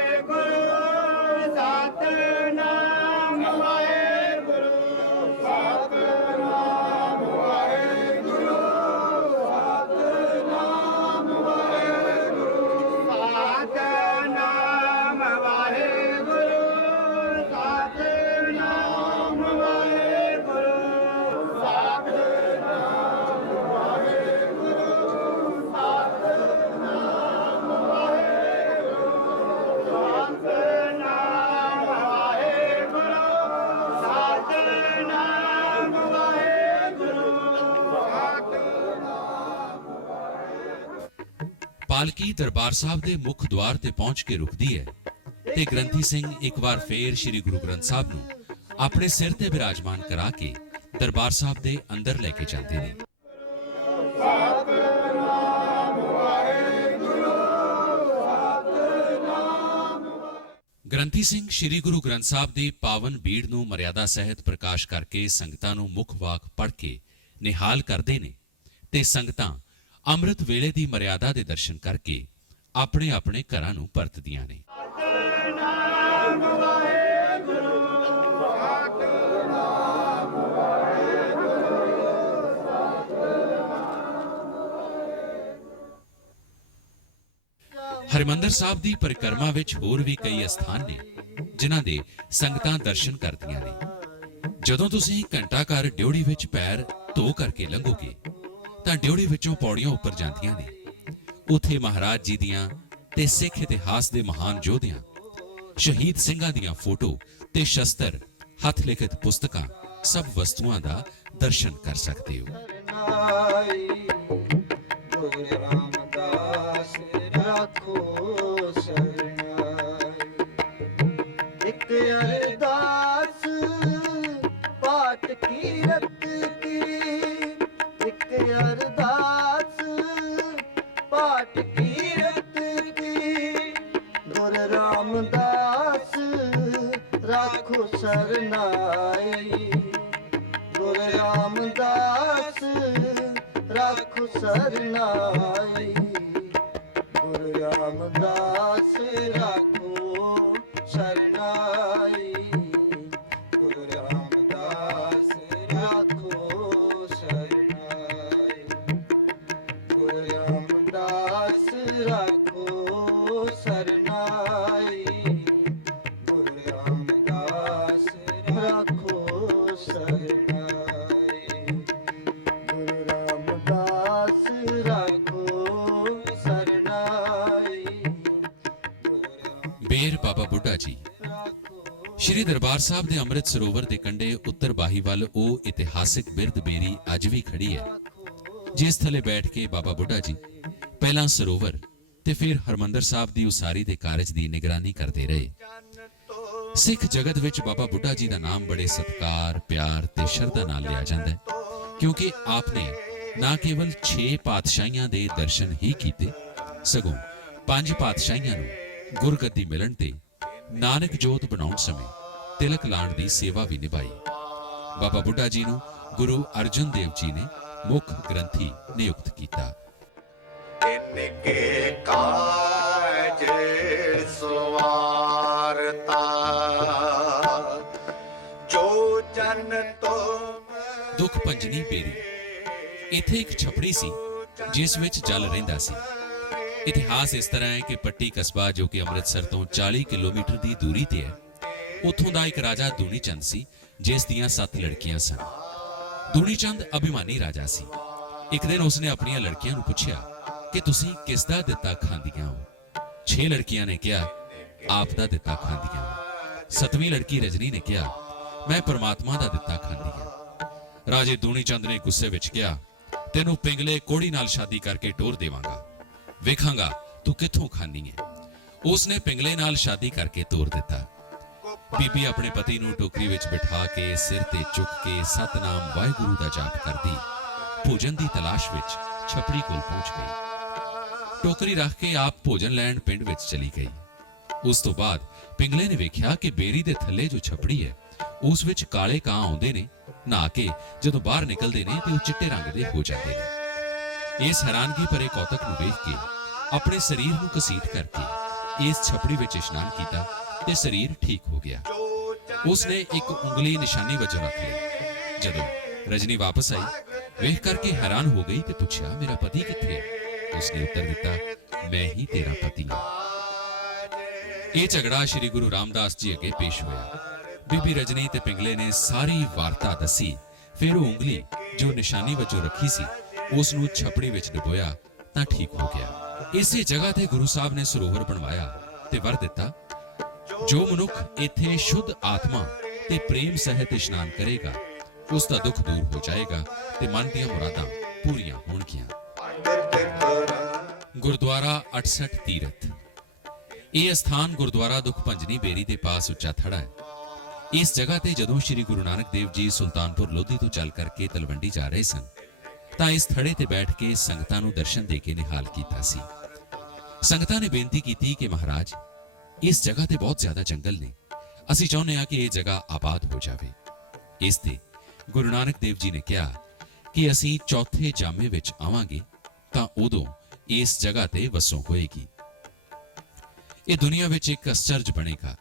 ਪਾਲਕੀ ਦਰਬਾਰ ਸਾਹਿਬ ਦੇ ਮੁੱਖ ਦੁਆਰ ਤੇ ਪਹੁੰਚ ਕੇ ਰੁਕਦੀ ਹੈ ਤੇ ਗ੍ਰੰਥੀ ਸਿੰਘ ਇੱਕ ਵਾਰ ਫੇਰ ਸ੍ਰੀ ਗੁਰੂ ਗ੍ਰੰਥ ਸਾਹਿਬ ਨੂੰ ਆਪਣੇ ਸਿਰ ਤੇ ਬਿਰਾਜਮਾਨ ਕਰਾ ਕੇ ਦਰਬਾਰ ਸਾਹਿਬ ਦੇ ਅੰਦਰ ਲੈ ਕੇ ਜਾਂਦੇ ਨੇ। ਗ੍ਰੰਥੀ ਸਿੰਘ ਸ੍ਰੀ ਗੁਰੂ ਗ੍ਰੰਥ ਸਾਹਿਬ ਦੀ ਪਾਵਨ ਬੀੜ ਨੂੰ ਮਰਿਆਦਾ ਸਹਿਤ ਪ੍ਰਕਾਸ਼ ਕਰਕੇ ਸੰਗਤਾਂ ਨੂੰ ਮੁੱਖ ਵਾਕ ਪੜ੍ਹ ਕੇ ਨਿਹਾਲ ਕਰਦੇ ਨੇ ਤੇ ਸੰਗਤਾਂ ਅੰਮ੍ਰਿਤ ਵੇਲੇ ਦੀ ਮਰਿਆਦਾ ਦੇ ਦਰਸ਼ਨ ਕਰਕੇ ਆਪਣੇ ਆਪਣੇ ਘਰਾਂ ਨੂੰ ਪਰਤਦੀਆਂ ਨੇ। ਹਰਿਮੰਦਰ ਸਾਹਿਬ ਦੀ ਪਰਿਕਰਮਾ ਵਿੱਚ ਹੋਰ ਵੀ ਕਈ ਅਸਥਾਨ ਨੇ ਜਿਨ੍ਹਾਂ ਦੇ ਸੰਗਤਾਂ ਦਰਸ਼ਨ ਕਰਦੀਆਂ ਨੇ। ਜਦੋਂ ਤੁਸੀਂ ਘੰਟਾ ਘਰ ਡਿਉੜੀ ਵਿੱਚ ਪੈਰ ਧੋ ਕਰਕੇ ਲੰਘੋਗੇ ਤਾਂ ਡਿਉੜੀ ਵਿੱਚੋਂ ਪੌੜੀਆਂ ਉੱਪਰ ਜਾਂਦੀਆਂ ਨੇ। ਉੱਥੇ ਮਹਾਰਾਜ ਜੀ ਦੀਆਂ ਤੇ ਸਿੱਖ ਇਤਿਹਾਸ ਦੇ ਮਹਾਨ ਯੋਧਿਆਂ ਸ਼ਹੀਦ ਸਿੰਘਾਂ ਦੀਆਂ ਫੋਟੋ ਤੇ ਸ਼ਸਤਰ, ਹੱਥ ਲਿਖਤ ਪੁਸਤਕਾਂ, ਸਭ ਵਸਤੂਆਂ ਦਾ ਦਰਸ਼ਨ ਕਰ ਸਕਦੇ ਹੋ। ਅਰਦਾਸ ਪਾਠ ਕੀਰਤ ਕੀ, ਇੱਕ ਅਰਦਾਸ ਪਾਠ ਕੀਰਤ ਕੀ, ਗੁਰ ਰਾਮਦਾਸ ਰਾਖੋ ਸਰਨਾਈ, ਗੁਰ ਰਾਮਦਾਸ ਰਾਖੋ ਸਰਨਾਈ, ਗੁਰ ਰਾਮਦਾਸ ਰਾਖੋ ਸਰਨਾਈ, ਗੁਰੂ ਰਾਮਦਾਸ ਰਾਖੋ ਸਰਨਾਈ, ਗੁਰੂ ਰਾਮਦਾਸ ਰਾਖੋ ਸਰਨਾਈ, ਗੁਰੂ ਰਾਮਦਾਸ ਰਾਖੋ ਸਰਨਾਈ, ਗੁਰੂ ਰਾਮਦਾਸ ਰਾਖੋ ਸਰਨਾਈ। ਬੇਰ ਬਾਬਾ ਬੁੱਢਾ ਜੀ ਸ਼੍ਰੀ ਦਰਬਾਰ ਸਾਹਿਬ ਦੇ ਅੰਮ੍ਰਿਤ ਸਰੋਵਰ ਦੇ ਕੰਢੇ ਉੱਤਰ ਬਾਹੀ ਵੱਲ ਉਹ ਇਤਿਹਾਸਿਕ ਬਿਰਧ ਬੇਰੀ ਅੱਜ ਵੀ ਖੜੀ ਹੈ, ਜਿਸ ਥੱਲੇ ਬੈਠ ਕੇ ਬਾਬਾ ਬੁੱਢਾ ਜੀ ਪਹਿਲਾਂ ਸਰੋਵਰ ਤੇ ਫਿਰ ਹਰਮੰਦਰ ਸਾਹਿਬ ਦੀ ਉਸਾਰੀ ਦੇ ਕਾਰਜ ਦੀ ਨਿਗਰਾਨੀ ਕਰਦੇ ਰਹੇ। ਸਿੱਖ ਜਗਤ ਵਿੱਚ ਬਾਬਾ ਬੁੱਢਾ ਜੀ ਦਾ ਨਾਮ ਬੜੇ ਸਤਿਕਾਰ, ਪਿਆਰ ਤੇ ਸ਼ਰਧਾ ਨਾਲ ਲਿਆ ਜਾਂਦਾ ਹੈ, ਕਿਉਂਕਿ ਆਪਨੇ ਨਾ ਕੇਵਲ 6 ਪਾਤਸ਼ਾਹੀਆਂ ਦੇ ਦਰਸ਼ਨ ਹੀ ਕੀਤੇ, ਸਗੋਂ 5 ਪਾਤਸ਼ਾਹੀਆਂ ਨੂੰ ਗੁਰਗੱਦੀ ਮਿਲਣ ਤੇ ਨਾਨਕ ਜੋਤ ਬਣਾਉਣ ਸਮੇਂ ਤਿਲਕ ਲਾਉਣ ਦੀ ਸੇਵਾ ਵੀ ਨਿਭਾਈ। ਬਾਬਾ ਬੁੱਢਾ ਜੀ ਨੂੰ ਗੁਰੂ ਅਰਜਨ ਦੇਵ ਜੀ ਨੇ ਮੁੱਖ ਗ੍ਰੰਥੀ ਨਿਯੁਕਤ ਕੀਤਾ। ਇਨਕੇ ਕਾਜ ਸਵਾਰਤਾ ਜੋ ਜਨ ਤੁਮ। ਦੁੱਖ ਭੰਜਨੀ ਬੇਰੀ ਇੱਥੇ ਇੱਕ ਛਪੜੀ ਸੀ ਜਿਸ ਵਿੱਚ ਜਲ ਰਹਿੰਦਾ ਸੀ। ਇਤਿਹਾਸ ਇਸ ਤਰ੍ਹਾਂ ਹੈ ਕਿ ਪੱਟੀ ਕਸਬਾ ਜੋ ਕਿ ਅੰਮ੍ਰਿਤਸਰ ਤੋਂ 40 ਕਿਲੋਮੀਟਰ ਦੀ ਦੂਰੀ ਤੇ ਹੈ, ਉੱਥੋਂ ਦਾ ਇੱਕ ਰਾਜਾ ਦੂਣੀ ਚੰਦ ਸੀ ਜਿਸ ਦੀਆਂ 7 ਲੜਕੀਆਂ ਸਨ। ਦੂਣੀ ਚੰਦ ਅਭਿਮਾਨੀ ਰਾਜਾ ਸੀ। ਇੱਕ ਦਿਨ ਉਸਨੇ ਆਪਣੀਆਂ ਲੜਕੀਆਂ ਨੂੰ ਪੁੱਛਿਆ ਕਿ ਤੁਸੀਂ ਕਿਸ ਦਾ ਦਿੱਤਾ ਖਾਂਦੀਆਂ ਹੋ? 6 ਲੜਕੀਆਂ ਨੇ ਕਿਹਾ ਆਪ ਦਾ ਦਿੱਤਾ ਖਾਂਦੀਆਂ ਹੋ। 7ਵੀਂ ਲੜਕੀ ਰਜਨੀ ਨੇ ਕਿਹਾ ਮੈਂ ਪਰਮਾਤਮਾ ਦਾ ਦਿੱਤਾ ਖਾਂਦੀ ਹਾਂ। ਰਾਜੇ ਦੂਣੀ ਚੰਦ ਨੇ ਗੁੱਸੇ ਵਿੱਚ ਕਿਹਾ ਤੈਨੂੰ ਪਿੰਗਲੇ ਕੋੜੀ ਨਾਲ ਸ਼ਾਦੀ ਕਰਕੇ ਟੋਰ ਦੇਵਾਂਗਾ, ਵੇਖਾਂਗਾ ਤੂੰ ਕਿੱਥੋਂ ਖਾਨੀ ਹੈ। ਉਸਨੇ ਪਿੰਗਲੇ ਨਾਲ ਸ਼ਾਦੀ ਕਰਕੇ ਤੋਰ ਦਿੱਤਾ। ਬੀਬੀ ਆਪਣੇ ਪਤੀ ਨੂੰ ਟੋਕਰੀ ਵਿੱਚ ਬਿਠਾ ਕੇ ਸਿਰ ਤੇ ਚੁੱਕ ਕੇ ਸਤਨਾਮ ਵਾਹਿਗੁਰੂ ਦਾ ਜਾਪ ਕਰਦੀ ਭੋਜਨ ਦੀ ਤਲਾਸ਼ ਵਿੱਚ ਛਪੜੀ ਕੋਲ ਪਹੁੰਚ ਗਈ। ਟੋਕਰੀ ਰੱਖ ਕੇ ਆਪ ਭੋਜਨ ਲੈਣ ਪਿੰਡ ਵਿੱਚ ਚਲੀ ਗਈ। ਉਸ ਤੋਂ ਬਾਅਦ ਪਿੰਗਲੇ ਨੇ ਵੇਖਿਆ ਕਿ ਬੇਰੀ ਦੇ ਥੱਲੇ ਜੋ ਛਪੜੀ ਹੈ ਉਸ ਵਿੱਚ ਕਾਲੇ ਕਾਂ ਆਉਂਦੇ ਨੇ, ਨਹਾ ਕੇ ਜਦੋਂ ਬਾਹਰ ਨਿਕਲਦੇ ਨੇ ਤੇ ਉਹ ਚਿੱਟੇ ਰੰਗ ਦੇ ਹੋ ਜਾਂਦੇ ਨੇ। ਇਸ ਹੈਰਾਨਗੀ ਭਰੇ ਕੌਤਕ ਨੂੰ ਵੇਖ ਕੇ ਆਪਣੇ ਸਰੀਰ ਨੂੰ ਕਸੀਟ ਕਰਕੇ ਇਸ ਛਪੜੀ ਵਿੱਚ ਇਸ਼ਨਾਨ ਕੀਤਾ ਤੇ ਸਰੀਰ ਠੀਕ ਹੋ ਗਿਆ। ਉਸਨੇ ਇੱਕ ਉਂਗਲੀ ਨਿਸ਼ਾਨੀ ਵਜੋਂ ਰੱਖ ਲਈ। ਜਦੋਂ ਰਜਨੀ ਵਾਪਸ ਆਈ ਵੇਖ ਕਰਕੇ ਹੈਰਾਨ ਹੋ ਗਈ ਤੇ ਪੁੱਛਿਆ ਮੇਰਾ ਪਤੀ ਕਿੱਥੇ ਹੈ? ਉਸਨੇ ਉੱਤਰ ਦਿੱਤਾ ਮੈਂ ਹੀ ਤੇਰਾ ਪਤੀ ਹਾਂ। ਇਹ ਝਗੜਾ ਸ਼੍ਰੀ ਗੁਰੂ ਰਾਮਦਾਸ ਜੀ ਅੱਗੇ ਪੇਸ਼ ਹੋਇਆ। ਬੀਬੀ ਰਜਨੀ ਤੇ ਪਿੰਗਲੇ ਨੇ ਸਾਰੀ ਵਾਰਤਾ ਦੱਸੀ। ਫਿਰ ਉਹ ਉਂਗਲੀ ਜੋ ਨਿਸ਼ਾਨੀ ਵਜੋਂ ਰੱਖੀ ਸੀ ਉਸ ਨੂੰ ਛਪੜੀ ਵਿੱਚ ਡੁਬੋਇਆ ਤਾਂ ਠੀਕ ਹੋ ਗਿਆ। ਇਸੇ ਜਗ੍ਹਾ ਤੇ ਗੁਰੂ ਸਾਹਿਬ ਨੇ ਸਰੋਵਰ ਬਣਵਾਇਆ ਤੇ ਵਰ ਦਿੱਤਾ ਜੋ ਮਨੁੱਖ ਇੱਥੇ ਸ਼ੁੱਧ ਆਤਮਾ ਤੇ ਪ੍ਰੇਮ ਸਹਿਤ ਇਸ਼ਨਾਨ ਕਰੇਗਾ ਉਸ ਦਾ ਦੁੱਖ ਦੂਰ ਹੋ ਜਾਏਗਾ ਤੇ ਮਨ ਦੀਆਂ ਮੁਰਾਦਾਂ ਪੂਰੀਆਂ ਹੋਣਗੀਆਂ। ਗੁਰਦੁਆਰਾ 68 ਤੀਰਥ। ਇਹ ਸਥਾਨ ਗੁਰਦੁਆਰਾ ਦੁਖ ਭੰਜਨੀ ਬੇਰੀ ਦੇ ਪਾਸ ਉੱਚਾ ਥੜਾ ਹੈ। ਇਸ ਜਗ੍ਹਾ ਤੇ ਜਦੋਂ ਸ੍ਰੀ ਗੁਰੂ ਨਾਨਕ ਦੇਵ ਜੀ ਸੁਲਤਾਨਪੁਰ ਲੋਧੀ ਤੋਂ ਚੱਲ ਕਰਕੇ ਤਲਵੰਡੀ ਜਾ ਰਹੇ ਸਨ ਤਾਂ ਇਸ ਥੜੇ ਤੇ ਬੈਠ ਕੇ ਸੰਗਤਾਂ ਨੂੰ ਦਰਸ਼ਨ ਦੇ ਕੇ ਨਿਹਾਲ ਕੀਤਾ ਸੀ। ਸੰਗਤਾਂ ਨੇ ਬੇਨਤੀ ਕੀਤੀ ਕਿ ਮਹਾਰਾਜ, ਇਸ ਜਗ੍ਹਾ ਤੇ ਬਹੁਤ ਜ਼ਿਆਦਾ ਜੰਗਲ ਨੇ, ਅਸੀਂ ਚਾਹੁੰਦੇ ਹਾਂ ਕਿ ਇਹ ਜਗ੍ਹਾ ਆਬਾਦ ਹੋ ਜਾਵੇ। ਇਸ ਤੇ ਗੁਰੂ ਨਾਨਕ ਦੇਵ ਜੀ ਨੇ ਕਿਹਾ ਕਿ ਅਸੀਂ ਚੌਥੇ ਜਾਮੇ ਵਿੱਚ ਆਵਾਂਗੇ ਤਾਂ ਉਦੋਂ ਇਸ ਜਗ੍ਹਾ ਤੇ ਵਸੋਂ ਹੋਏਗੀ। ਇਹ ਦੁਨੀਆ ਵਿੱਚ ਇੱਕ ਅਸਚਰਜ ਬਣੇਗਾ।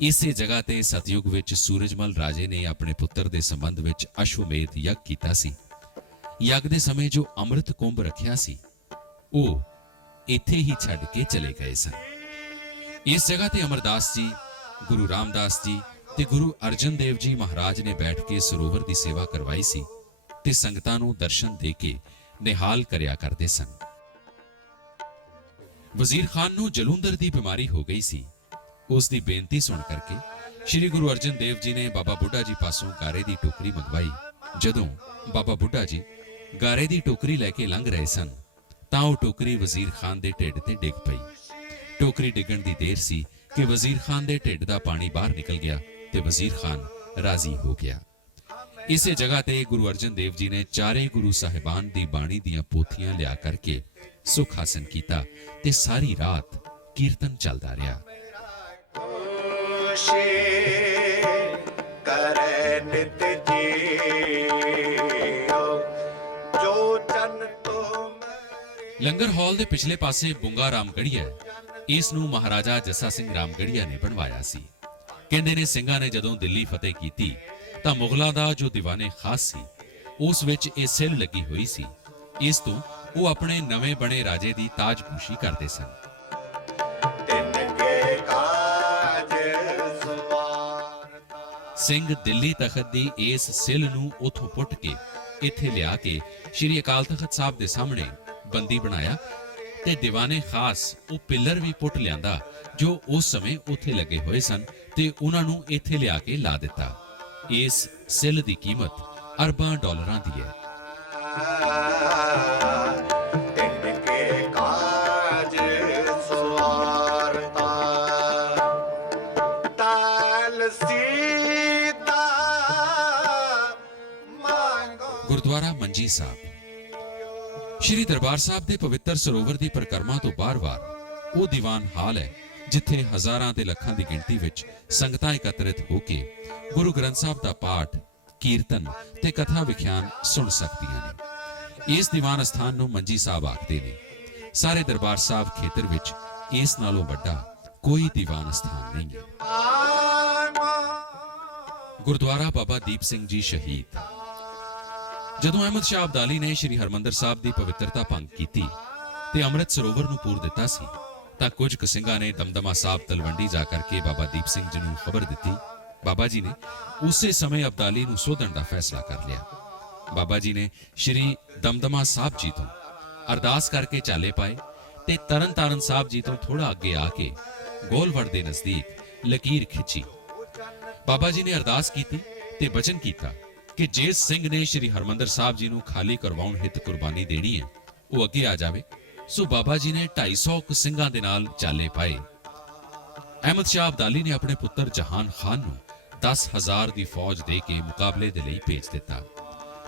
ਇਸੇ ਜਗ੍ਹਾ ਤੇ ਸਤਯੁਗ ਵਿੱਚ ਸੂਰਜਮਲ ਰਾਜੇ ਨੇ ਆਪਣੇ ਪੁੱਤਰ ਦੇ ਸੰਬੰਧ ਵਿੱਚ ਅਸ਼ਵਮੇਧ ਯੱਗ ਕੀਤਾ ਸੀ। ਯੱਗ ਦੇ ਸਮੇਂ ਜੋ ਅੰਮ੍ਰਿਤ ਕੁੰਭ ਰੱਖਿਆ ਸੀ ਉਹ ਇੱਥੇ ਹੀ ਛੱਡ ਕੇ ਚਲੇ ਗਏ ਸਨ। ਇਸ ਜਗ੍ਹਾ ਤੇ ਅਮਰਦਾਸ ਜੀ, ਗੁਰੂ ਰਾਮਦਾਸ ਜੀ ਤੇ ਗੁਰੂ ਅਰਜਨ ਦੇਵ ਜੀ ਮਹਾਰਾਜ ਨੇ ਬੈਠ ਕੇ ਸਰੋਵਰ ਦੀ ਸੇਵਾ ਕਰਵਾਈ ਸੀ ਤੇ ਸੰਗਤਾਂ ਨੂੰ ਦਰਸ਼ਨ ਦੇ ਕੇ ਨਿਹਾਲ ਕਰਿਆ ਕਰਦੇ ਸਨ। ਵਜ਼ੀਰ ਖਾਨ ਨੂੰ ਜਲੂੰਧਰ ਦੀ ਬਿਮਾਰੀ ਹੋ ਗਈ ਸੀ। ਉਸ ਦੀ ਬੇਨਤੀ ਸੁਣ ਕਰਕੇ ਸ੍ਰੀ ਗੁਰੂ ਅਰਜਨ ਦੇਵ ਜੀ ਨੇ ਬਾਬਾ ਬੁੱਢਾ ਜੀ ਪਾਸੋਂ ਗਾਰੇ ਦੀ ਟੋਕਰੀ ਮੰਗਵਾਈ। ਜਦੋਂ ਬਾਬਾ ਬੁੱਢਾ ਜੀ ਗਾਰੇ ਦੀ ਟੋਕਰੀ ਲੈ ਕੇ ਲੰਘ ਰਹੇ ਸਨ ਤਾਂ ਉਹ ਟੋਕਰੀ ਵਜ਼ੀਰ ਖਾਨ ਦੇ ਢਿੱਡ ਤੇ ਡਿੱਗ ਪਈ। ਟੋਕਰੀ ਡਿੱਗਣ ਦੀ ਦੇਰ ਸੀ ਕਿ ਵਜ਼ੀਰ ਖਾਨ ਦੇ ਢਿੱਡ ਦਾ ਪਾਣੀ ਬਾਹਰ ਨਿਕਲ ਗਿਆ ਤੇ ਵਜ਼ੀਰ ਖਾਨ ਰਾਜ਼ੀ ਹੋ ਗਿਆ। ਇਸੇ ਜਗ੍ਹਾ ਤੇ ਗੁਰੂ ਅਰਜਨ ਦੇਵ ਜੀ ਨੇ ਚਾਰੇ ਗੁਰੂ ਸਾਹਿਬਾਨ ਦੀ ਬਾਣੀ ਦੀਆਂ ਪੋਥੀਆਂ ਲਿਆ ਕਰਕੇ ਸੁਖ ਹਾਸਨ ਕੀਤਾ ਤੇ ਸਾਰੀ ਰਾਤ ਕੀਰਤਨ ਚੱਲਦਾ ਰਿਹਾ। ਕਰੇ ਨਿਤ ਜੀਓ ਜੋ ਜਨ ਤੋ ਲੰਗਰ ਹਾਲ ਦੇ ਪਿਛਲੇ ਪਾਸੇ ਬੁੰਗਾ ਰਾਮਗੜੀਆ ਹੈ। ਇਸ ਨੂੰ ਮਹਾਰਾਜਾ ਜੱਸਾ ਸਿੰਘ ਰਾਮਗੜੀਆ ਨੇ ਬਣਵਾਇਆ ਸੀ। ਕਹਿੰਦੇ ਨੇ ਸਿੰਘਾਂ ਨੇ ਜਦੋਂ ਦਿੱਲੀ ਫਤਿਹ ਕੀਤੀ ਤਾਂ ਮੁਗਲਾਂ ਦਾ ਜੋ ਦੀਵਾਨੇ ਖਾਸ ਸੀ ਉਸ ਵਿੱਚ ਇਹ ਸਿਲ ਲੱਗੀ ਹੋਈ ਸੀ। ਇਸ ਤੋਂ ਉਹ ਆਪਣੇ ਨਵੇਂ ਬਣੇ ਰਾਜੇ ਦੀ ਤਾਜਪੋਸ਼ੀ ਕਰਦੇ ਸਨ। ਸਿੰਘ ਦਿੱਲੀ ਤਖਤ ਦੀ ਇਸ ਸਿਲ ਨੂੰ ਉਥੋਂ ਪੁੱਟ ਕੇ ਇੱਥੇ ਲਿਆ ਕੇ ਸ੍ਰੀ ਅਕਾਲ ਤਖਤ ਸਾਹਿਬ ਦੇ ਸਾਹਮਣੇ ਬੰਦੀ ਬਣਾਇਆ ਤੇ ਦੀਵਾਨੇ ਖਾਸ ਉਹ ਪਿੱਲਰ ਵੀ ਪੁੱਟ ਲਿਆਂਦਾ ਜੋ ਉਸ ਸਮੇਂ ਉੱਥੇ ਲੱਗੇ ਹੋਏ ਸਨ ਤੇ ਉਹਨਾਂ ਨੂੰ ਇੱਥੇ ਲਿਆ ਕੇ ਲਾ ਦਿੱਤਾ। ਇਸ ਸਿਲ ਦੀ ਕੀਮਤ ਅਰਬਾਂ ਡਾਲਰਾਂ ਦੀ ਹੈ। ਗੁਰਦੁਆਰਾ ਮੰਜੀ ਸਾਹਿਬ। ਸ਼੍ਰੀ ਦਰਬਾਰ ਸਾਹਿਬ ਦੇ ਪਵਿੱਤਰ ਸਰੋਵਰ ਦੀ ਪਰਿਕਰਮਾ ਤੋਂ ਬਾਰ-ਬਾਰ ਉਹ ਦੀਵਾਨ ਹਾਲ ਹੈ ਜਿੱਥੇ ਹਜ਼ਾਰਾਂ ਤੇ ਲੱਖਾਂ ਦੀ ਗਿਣਤੀ ਵਿੱਚ ਸੰਗਤਾਂ ਇਕੱਤਰਿਤ ਹੋ ਕੇ ਗੁਰੂ ਗ੍ਰੰਥ ਸਾਹਿਬ ਦਾ ਪਾਠ, ਕੀਰਤਨ ਤੇ ਕਥਾ ਵਿਖਿਆਨ ਸੁਣ ਸਕਦੀਆਂ ਨੇ। ਇਸ ਦੀਵਾਨ ਅਸਥਾਨ ਨੂੰ ਮੰਜੀ ਸਾਹਿਬ ਆਖਦੇ ਨੇ। ਸਾਰੇ ਦਰਬਾਰ ਸਾਹਿਬ ਖੇਤਰ ਵਿੱਚ ਇਸ ਨਾਲੋਂ ਵੱਡਾ ਕੋਈ ਦੀਵਾਨ ਅਸਥਾਨ ਨਹੀਂ ਹੈ। ਗੁਰਦੁਆਰਾ ਬਾਬਾ ਦੀਪ ਸਿੰਘ ਜੀ ਸ਼ਹੀਦ। ਜਦੋਂ ਅਹਿਮਦ ਸ਼ਾਹ ਅਬਦਾਲੀ ਨੇ ਸ੍ਰੀ ਹਰਮੰਦਰ ਸਾਹਿਬ ਦੀ ਪਵਿੱਤਰਤਾ ਭੰਗ ਕੀਤੀ ਤੇ ਅੰਮ੍ਰਿਤ ਸਰੋਵਰ ਨੂੰ ਪੂਰ ਦਿੱਤਾ ਸੀ ਤਾਂ ਕੁਝ ਕੁ ਸਿੰਘਾਂ ਨੇ ਦਮਦਮਾ ਸਾਹਿਬ ਤਲਵੰਡੀ ਜਾ ਕਰਕੇ ਬਾਬਾ ਦੀਪ ਸਿੰਘ ਜੀ ਨੂੰ ਖਬਰ ਦਿੱਤੀ। ਬਾਬਾ ਜੀ ਨੇ ਉਸੇ ਸਮੇਂ ਅਬਦਾਲੀ ਨੂੰ ਸੋਧਣ ਦਾ ਫੈਸਲਾ ਕਰ ਲਿਆ। ਬਾਬਾ ਜੀ ਨੇ ਸ੍ਰੀ ਦਮਦਮਾ ਸਾਹਿਬ ਜੀ ਤੋਂ ਅਰਦਾਸ ਕਰਕੇ ਚਾਲੇ ਪਾਏ ਤੇ ਤਰਨਤਾਰਨ ਸਾਹਿਬ ਜੀ ਤੋਂ ਥੋੜਾ ਅੱਗੇ ਆ ਕੇ ਗੋਲਵੜ ਦੇ ਨਜ਼ਦੀਕ ਲਕੀਰ ਖਿੱਚੀ। ਬਾਬਾ ਜੀ ਨੇ ਅਰਦਾਸ ਕੀਤੀ ਤੇ ਬਚਨ ਕੀਤਾ ਕਿ ਜਿਸ ਸਿੰਘ ਨੇ ਸ੍ਰੀ ਹਰਮੰਦਰ ਸਾਹਿਬ ਜੀ ਨੂੰ ਖਾਲੀ ਕਰਵਾਉਣ ਹਿੱਤ ਕੁਰਬਾਨੀ ਦੇਣੀ ਹੈ ਉਹ ਅੱਗੇ ਆ ਜਾਵੇ। ਸੋ ਬਾਬਾ ਜੀ ਨੇ 250 ਸਿੰਘਾਂ ਦੇ ਨਾਲ ਚਾਲੇ ਪਾਏ। ਅਹਿਮਦ ਸ਼ਾਹ ਅਬਦਾਲੀ ਨੇ ਆਪਣੇ ਪੁੱਤਰ ਜਹਾਨ ਖਾਨ ਨੂੰ 10,000 ਦੀ ਫੌਜ ਦੇ ਕੇ ਮੁਕਾਬਲੇ ਦੇ ਲਈ ਭੇਜ ਦਿੱਤਾ।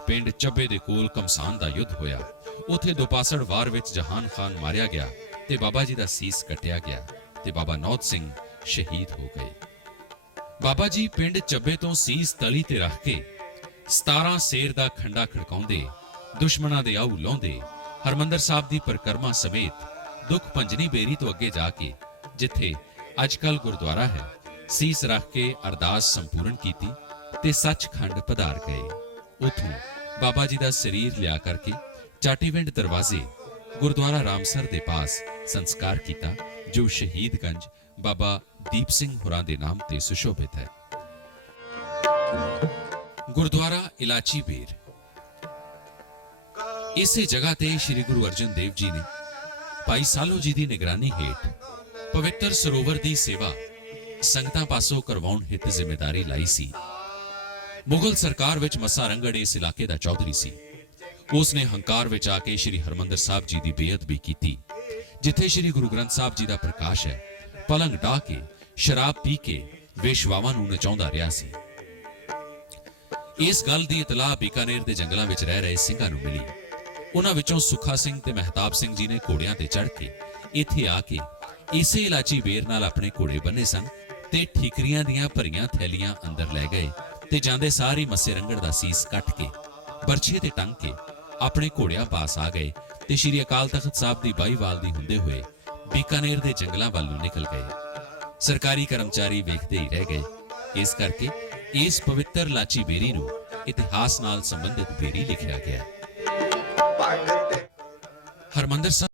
ਪਿੰਡ ਚੱਬੇ ਦੇ ਕੋਲ ਕਮਸਾਨ ਦਾ ਯੁੱਧ ਹੋਇਆ। ਉੱਥੇ ਦੁਪਾਸੜ ਵਾਰ ਵਿੱਚ ਜਹਾਨ ਖਾਨ ਮਾਰਿਆ ਗਿਆ ਤੇ ਬਾਬਾ ਜੀ ਦਾ ਸੀਸ ਕੱਟਿਆ ਗਿਆ ਤੇ ਬਾਬਾ ਨੌਤ ਸਿੰਘ ਸ਼ਹੀਦ ਹੋ ਗਏ। ਬਾਬਾ ਜੀ ਪਿੰਡ ਚੱਬੇ ਤੋਂ ਸੀਸ ਤਲੀ ਤੇ ਰੱਖ ਕੇ 17 ਸੇਰ ਦਾ ਖੰਡਾ ਖੜਕਾਉਂਦੇ, ਦੁਸ਼ਮਣਾਂ ਦੇ ਆਹੂ ਲਾਉਂਦੇ ਹਰਮੰਦਰ ਸਾਹਿਬ ਦੀ ਪਰਿਕਰਮਾ ਸਮੇਤ ਦੁਖ ਭੰਜਨੀ ਬੇਰੀ ਤੋਂ ਅੱਗੇ ਜਾ ਕੇ ਜਿੱਥੇ ਅੱਜਕੱਲ ਗੁਰਦੁਆਰਾ ਹੈ ਸੀਸ ਰੱਖ ਕੇ ਅਰਦਾਸ ਸੰਪੂਰਨ ਕੀਤੀ ਤੇ ਸੱਚਖੰਡ ਪਧਾਰ ਗਏ। ਉਥੋਂ ਬਾਬਾ ਜੀ ਦਾ ਸਰੀਰ ਲਿਆ ਕਰਕੇ ਚਾਟੀਵਿੰਡ ਦਰਵਾਜ਼ੇ ਗੁਰਦੁਆਰਾ ਰਾਮਸਰ ਦੇ ਪਾਸ ਸੰਸਕਾਰ ਕੀਤਾ ਜੋ ਸ਼ਹੀਦਗੰਜ ਬਾਬਾ ਦੀਪ ਸਿੰਘ ਹੋਰਾਂ ਦੇ ਨਾਮ ਤੇ ਸੁਸ਼ੋਭਿਤ ਹੈ। ਗੁਰਦੁਆਰਾ ਇਲਾਚੀ ਬੇਰ। ਇਸੇ ਜਗ੍ਹਾ ਤੇ ਸ੍ਰੀ ਗੁਰੂ ਅਰਜਨ ਦੇਵ ਜੀ ਨੇ ਭਾਈ ਸਾਲੋ ਜੀ ਦੀ ਨਿਗਰਾਨੀ ਹੇਠ ਪਵਿੱਤਰ ਸਰੋਵਰ ਦੀ ਸੇਵਾ ਸੰਗਤਾਂ ਪਾਸੋਂ ਕਰਵਾਉਣ ਹਿੱਤ ਜ਼ਿੰਮੇਵਾਰੀ ਲਈ ਸੀ। ਮੁਗਲ ਸਰਕਾਰ ਵਿੱਚ ਮੱਸਾ ਰੰਗੜ ਇਸ ਇਲਾਕੇ ਦਾ ਚੌਧਰੀ ਸੀ। ਉਸ ਨੇ ਹੰਕਾਰ ਵਿੱਚ ਆ ਕੇ ਸ੍ਰੀ ਹਰਮੰਦਰ ਸਾਹਿਬ ਜੀ ਦੀ ਬੇਅਦਬੀ ਕੀਤੀ ਜਿੱਥੇ ਸ੍ਰੀ ਗੁਰੂ ਗ੍ਰੰਥ ਸਾਹਿਬ ਜੀ ਦਾ ਪ੍ਰਕਾਸ਼ ਹੈ, ਪਲੰਗ ਢਾਹ ਕੇ ਸ਼ਰਾਬ ਪੀ ਕੇ ਵੇਸ਼ਵਾਵਾਂ ਨੂੰ ਨਚਾਉਂਦਾ ਰਿਹਾ ਸੀ। ਇਸ ਗੱਲ ਦੀ ਇਤਲਾਹ ਬੀਕਾਨੇਰ ਦੇ ਜੰਗਲਾਂ ਵਿੱਚ ਰਹਿ ਰਹੇ ਸਿੰਘਾਂ ਨੂੰ ਮਿਲੀ। ਉਹਨਾਂ ਵਿੱਚੋਂ ਸੁੱਖਾ ਸਿੰਘ ਤੇ ਮਹਿਤਾਬ ਸਿੰਘ ਜੀ ਨੇ ਘੋੜਿਆਂ ਤੇ ਚੜ੍ਹ ਕੇ ਇੱਥੇ ਆ ਕੇ ਇਸੇ ਇਲਾਚੀ ਬੇਰ ਨਾਲ ਆਪਣੇ ਘੋੜੇ ਬੰਨੇ ਸਨ ਤੇ ਠੀਕਰੀਆਂ ਦੀਆਂ ਭਰੀਆਂ ਥੈਲੀਆਂ ਅੰਦਰ ਲੈ ਗਏ ਤੇ ਜਾਂਦੇ ਸਾਰੀ ਮੱਸੇ ਰੰਗੜ ਦਾ ਸੀਸ ਕੱਟ ਕੇ ਬਰਛੇ ਤੇ ਟੰਗ ਕੇ ਆਪਣੇ ਘੋੜਿਆਂ ਪਾਸ ਆ ਗਏ ਤੇ ਸ਼੍ਰੀ ਅਕਾਲ ਤਖਤ ਸਾਹਿਬ ਦੀ ਬਾਈਵਾਲ ਦੀ ਹੁੰਦੇ ਹੋਏ ਬੀਕਾਨੇਰ ਦੇ ਜੰਗਲਾਂ ਵੱਲ ਨੂੰ ਨਿਕਲ ਗਏ। ਸਰਕਾਰੀ ਕਰਮਚਾਰੀ ਵੇਖਦੇ ਹੀ ਰਹਿ ਗਏ। ਇਸ ਕਰਕੇ ਇਸ ਪਵਿੱਤਰ ਲਾਚੀ ਬੇਰੀ ਨੂੰ ਇਤਿਹਾਸ ਨਾਲ ਸੰਬੰਧਿਤ ਬੇਰੀ ਲਿਖਿਆ ਗਿਆ। ਭਗਤ ਹਰਮੰਦਰ ਸਾਹਿਬ